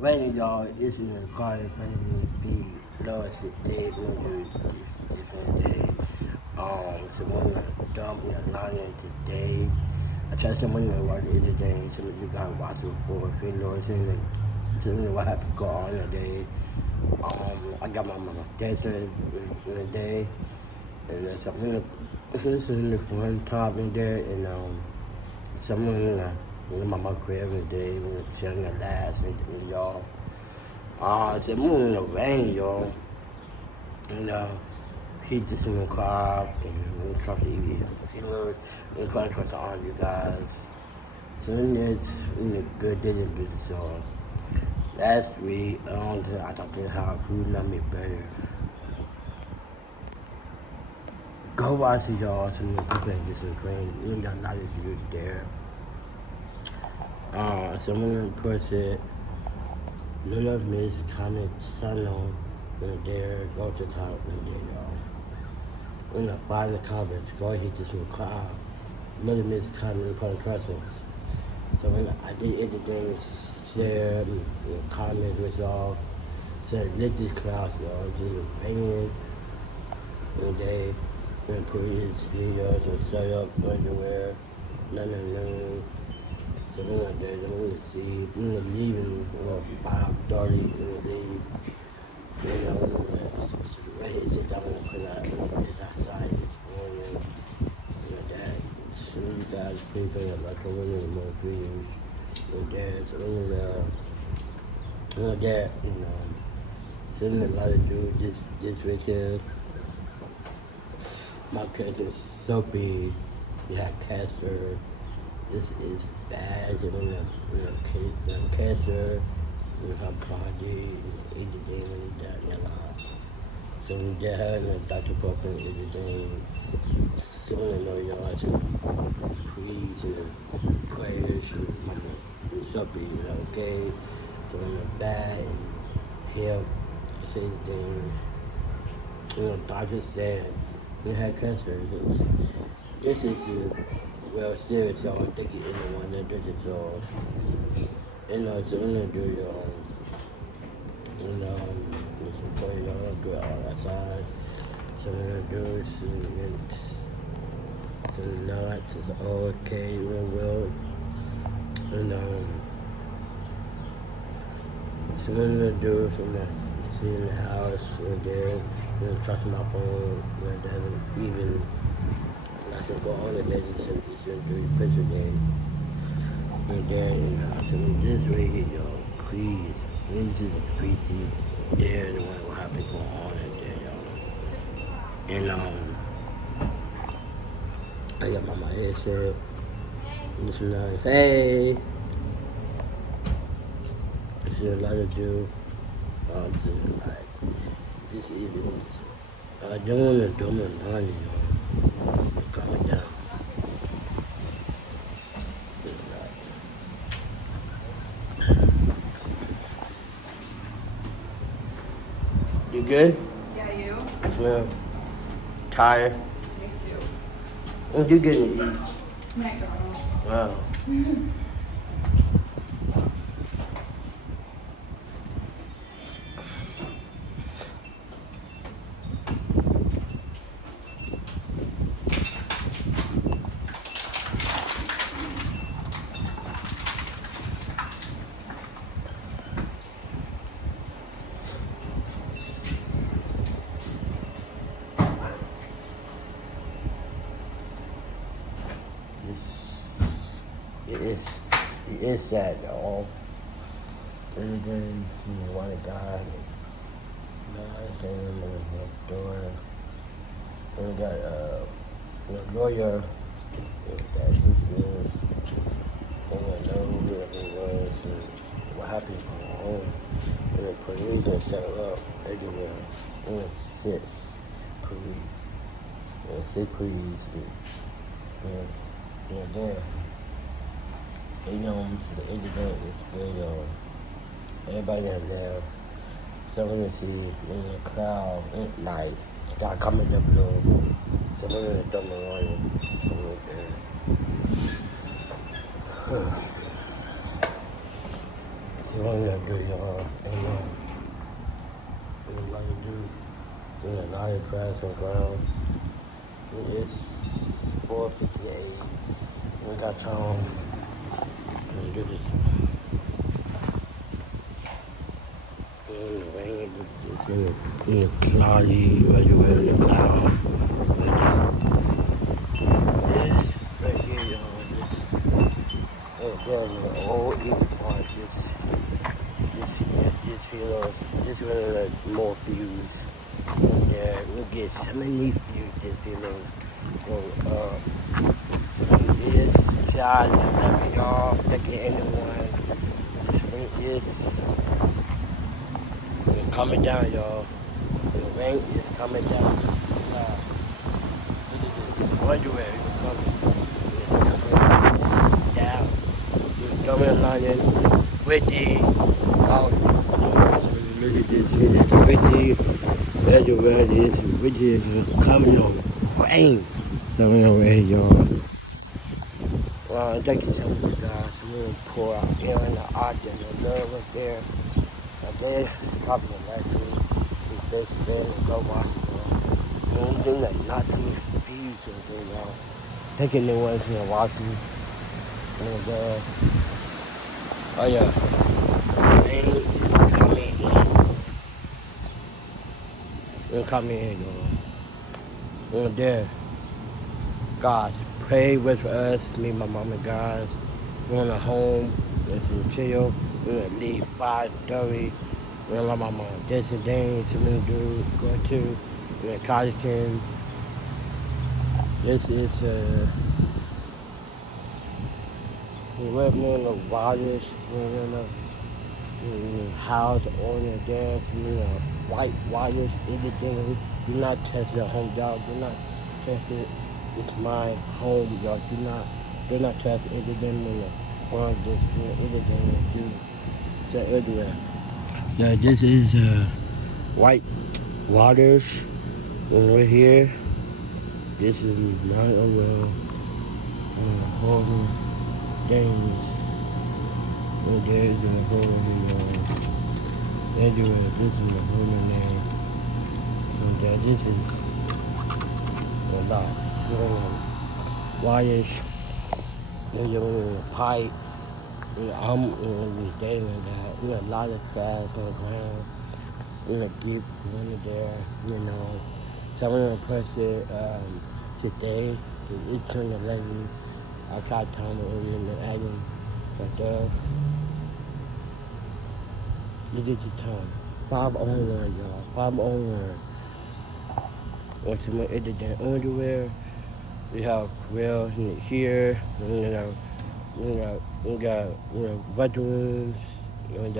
Right now, y'all, it's in the car in front of me, be Lord Dave, different day. Someone dumped me a line today. I tried someone to watch it today, some of you guys watch it before. If you know, what happened go on today. I got my mama dancing in the day, and there's something, this is the one top in there, and someone in my crib today, we were chilling the last, and y'all. It's a moon in the rain, y'all. And he just in the car, and we trying to eat. He looked, we trying to cross all you guys. So then it's good day to do so. Last week, I talked to how food not me better. Go watch it, y'all. Some of the people that get some cream. We got a lot of views there. Someone posted Little Miss comment Salon in there, go to top in there, y'all. When I find the comments, go hit this new car. Little Miss comment upon presence. So when I did everything, share, comment with y'all, said let this class, y'all, just banging in there, and put his videos and set up underwear, none. So we're not there, then we're gonna see, we're gonna leave in 5:30, we're gonna leave. We're gonna right here, sit down, we're gonna put out, it's outside this morning. That, so you guys please don't like a little more videos. With that, so that, sending a lot of dudes this weekend. My cousin Sophie, we had cancer. This is bad, cancer in her body, everything that a lot. So we get her and Dr. Parker and everything. So I know y'all should please and prayers and something, okay? So in the bad and help say the things. Doctor said you had cancer. This is well serious, y'all. I think you anyone that does it, y'all. So I'm gonna do y'all. Listen for y'all, do it all outside. So I'm gonna do some nuts, it's okay, real well. So I'm gonna do some see in the house, and then trust my phone, and then even I should go on the day to do the picture game. And then, so this way here, y'all, please, this is the preachy there, the one will have to go on in there, y'all. And, I got my headset, this is nice, hey, this is a lot to do, this is like, this evening, I don't want to do my money, y'all, coming down. You good? Yeah, you? Yeah. Tired? Me too. What you getting to eat? McDonald's. Wow. It is sad, y'all. Everything you want to God. I can't remember next door. We got a lawyer. That this is. And I know who it was and what happened from home. And the police are set up everywhere. And it's 6 police. And 6 police. And there. They know to the internet is good, everybody that left. So we're gonna see in the crowd at night, start coming up below. So we're gonna dump the line right there. See what I'm gonna do, y'all. And what I'm do. There's a lot of trash on the ground. It's 4:58. We got time. I'm gonna do this. In the rain, it's in the cloudy, everywhere in the cloud. This right here, y'all. This there's an old Eagle Park. This video, this one has more views. Yeah, we'll get so many views this video. So, this shot, I love y'all. Thank you, anyone. This it's coming down, y'all. The rain is coming down. Look at this. Underwear is coming. It's coming down. It's coming along with the look at this. It's pretty. Everywhere it is. It's coming on rain. Coming on rain, y'all. Thank you so much, guys. I'm going to pour out here in the art and the love right there. There, probably the last week. We based bed and go basketball. And we do like not too confused over y'all. Thinking they was in Washington. And oh yeah. And come in here. And come in here, y'all. And there. Guys, pray with us, me and my mom and guys. We're in a home, there's some chill. We're gonna leave 5:30. We're gonna let my mom get some things we're gonna do, go to. We're in Cottington. This is we're in the wildest, we're in the house on the dance, we're in the white wildest, anything. Do not test your home, y'all. Do not test it. It's my home, y'all. Do not test anything in the world. Anything that do. So everywhere. Now this is white waters. And we're here. This is Mount Orwell. Holding things. And there's a holding everywhere. This is the holding name. And this is a lot. Wires. There's a pipe. I'm in this game and that. We got a lot of trash on the ground. We're gonna deep under there, you know. So I'm gonna press it today. It's turned 11. I tried time earlier in the adding right there. Look at the time. 5:01, y'all. 5:01. What's in my underwear? We have grill here. We got veterans and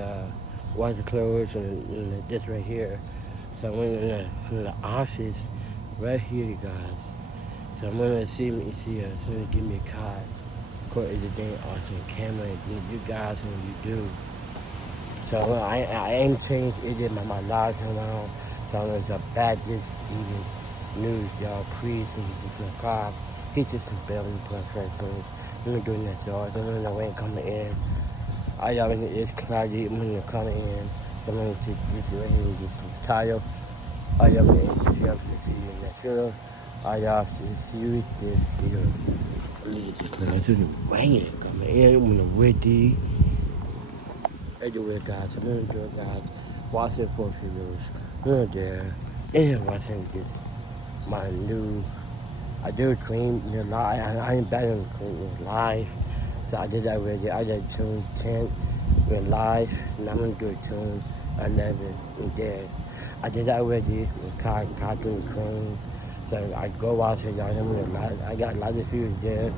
water clothes and this right here. So we're in the office right here, you guys. So I'm gonna see us. So give me a card. Call everything awesome camera and give you guys what you do. So I ain't changed any of my lives around. So it's a bad this news, y'all. Please look at this my car. He just barely put questions. I'm doing that, y'all. I don't know when coming in. I y'all in it's cloudy when you're coming in. So I'm gonna take this right here with this tile. I y'all in this here to see you in that video. I y'all to see you this video. Look at this clouds. It's raining coming in when the windy. Anyway, guys, I'm gonna do it, guys. Watching for videos. We're there. And watching this my new I do clean the live. I ain't better than clean live. So I did that already. I did tune 10 with live. And I'm gonna do tune 11 and there. I did that already with cartoon clean. So I go watch it, y'all. I got a lot of views there.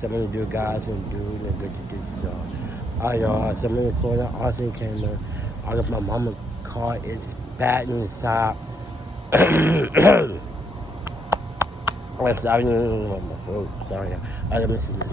So I'm gonna do guys and do and good to do y'all. Y'all, so I'm gonna call that awesome camera. I got my mama's car. It's bad in the side. Sorry, I didn't see this.